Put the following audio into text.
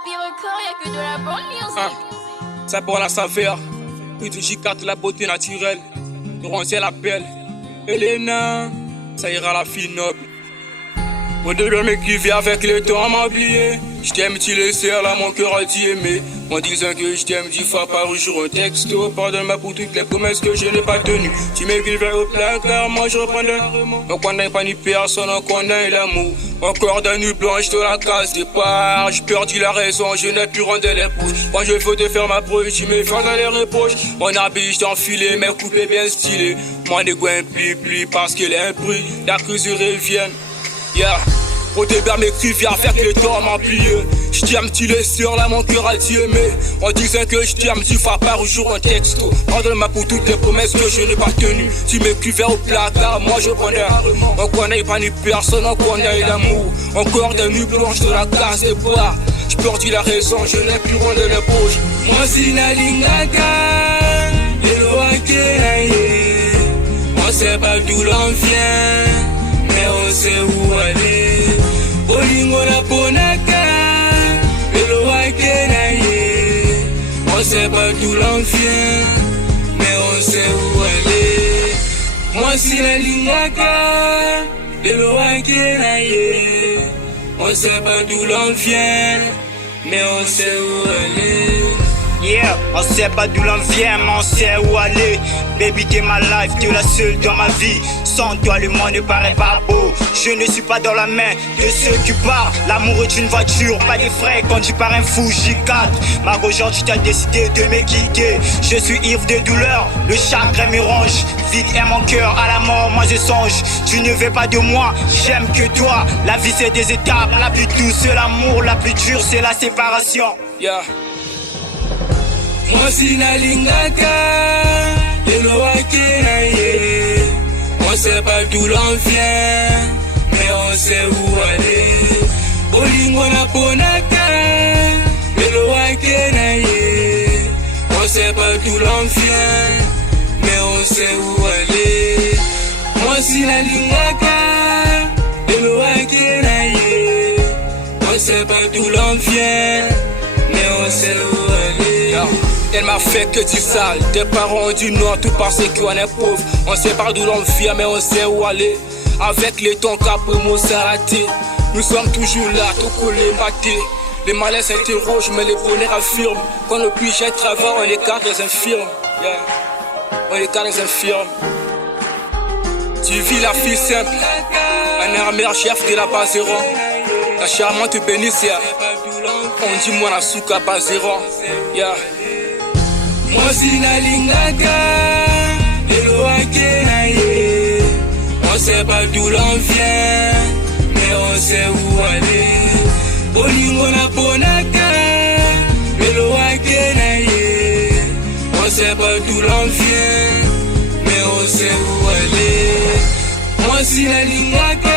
Happy record, y'a que de la bonne musique. Ça pour la saveur, plus de J4 la beauté naturelle. Nous ciel appelle Elena, ça ira la fille noble. Mon début me qui avec le temps m'a oublié. Je t'aime, tu le sais, là mon cœur a dit aimer. En disant que je t'aime 10 fois par jour un texto. Pardonne-moi pour toutes les promesses que je n'ai pas tenues. Tu m'écrivais au placard, moi je reprendais. On connaît pas ni personne, on connaît l'amour. Encore de nuit blanche de la case départ. J'ai perdu la raison, je n'ai plus rendu les pouces. Moi je veux te faire ma preuve, tu me fais dans les reproches. Mon habit, je t'ai enfilé, mes coupés bien stylés. Moi ne goûte plus parce qu'il est un bruit. La crise revient. Yeah. Au début m'écrit viens avec le temps m'a plié. Je t'aime tu le sais là mon cœur a dit aimer. En disant que je t'aime 10 fois par jour un texto. Pardonne-moi pour toutes les promesses que je n'ai pas tenues. Tu m'écrivais au placard, moi je prenais. On connaît pas ni personne, on connaît l'amour. Encore des nuits blanches de la classe des bois. J'ai perdu la raison, je n'ai plus rendu les poches. Moi si la lingaka et le on sait pas d'où l'on vient, mais on sait où aller. Olingo la ponaka, le wake na ye. On sait pas d'où l'on vient, mais on sait où aller. Moi si la lingaka, le wake na ye. On sait pas d'où l'on vient, mais on sait où aller. Yeah, on sait pas d'où l'on vient, mais on sait où aller. Baby, t'es ma life, t'es la seule dans ma vie. Sans toi, le monde ne paraît pas beau. Je ne suis pas dans la main de ceux qui partent. L'amour est une voiture, pas des frais. Quand tu pars un fou, J4. Mais aujourd'hui, tu as décidé de me quitter. Je suis ivre de douleur, le chagrin me ronge. Vide est mon cœur, à la mort, moi je songe. Tu ne veux pas de moi, j'aime que toi. La vie c'est des étapes, la plus douce c'est l'amour, la plus dure c'est la séparation. Yeah. Moi si la lingaka, et le wake na ye. On sait pas d'où l'on vient, mais on sait où aller. Olingo na ponaka, et le wake na ye. On sait pas d'où l'on vient, mais on sait où aller. Moi si la lingaka, et le wake na ye. On sait pas d'où l'on vient, mais on sait où aller. Elle m'a fait que du sale, tes parents ont du nord, tout parce qu'on est pauvre. On sait pas d'où l'on vient, mais on sait où aller. Avec les tons caprimaux s'arrêter. Nous sommes toujours là, tout collés, matés. Les malais s'interrogent, mais les bonheurs affirment. Quand le budget travaille, on écarte les infirmes. Yeah. On écarte les infirmes. Tu vis la fille simple, un armère chef de la Bazeron. La charmante Bénicia, on dit moi la souka Bazeron. Yeah. Moi si la lingaka, et le wake na ye. On sait pas d'où l'on vient, mais on sait où aller. Olingo na ponaka, et le wake na ye. On sait pas d'où l'on vient, mais on sait où aller. Moi si la lingaka.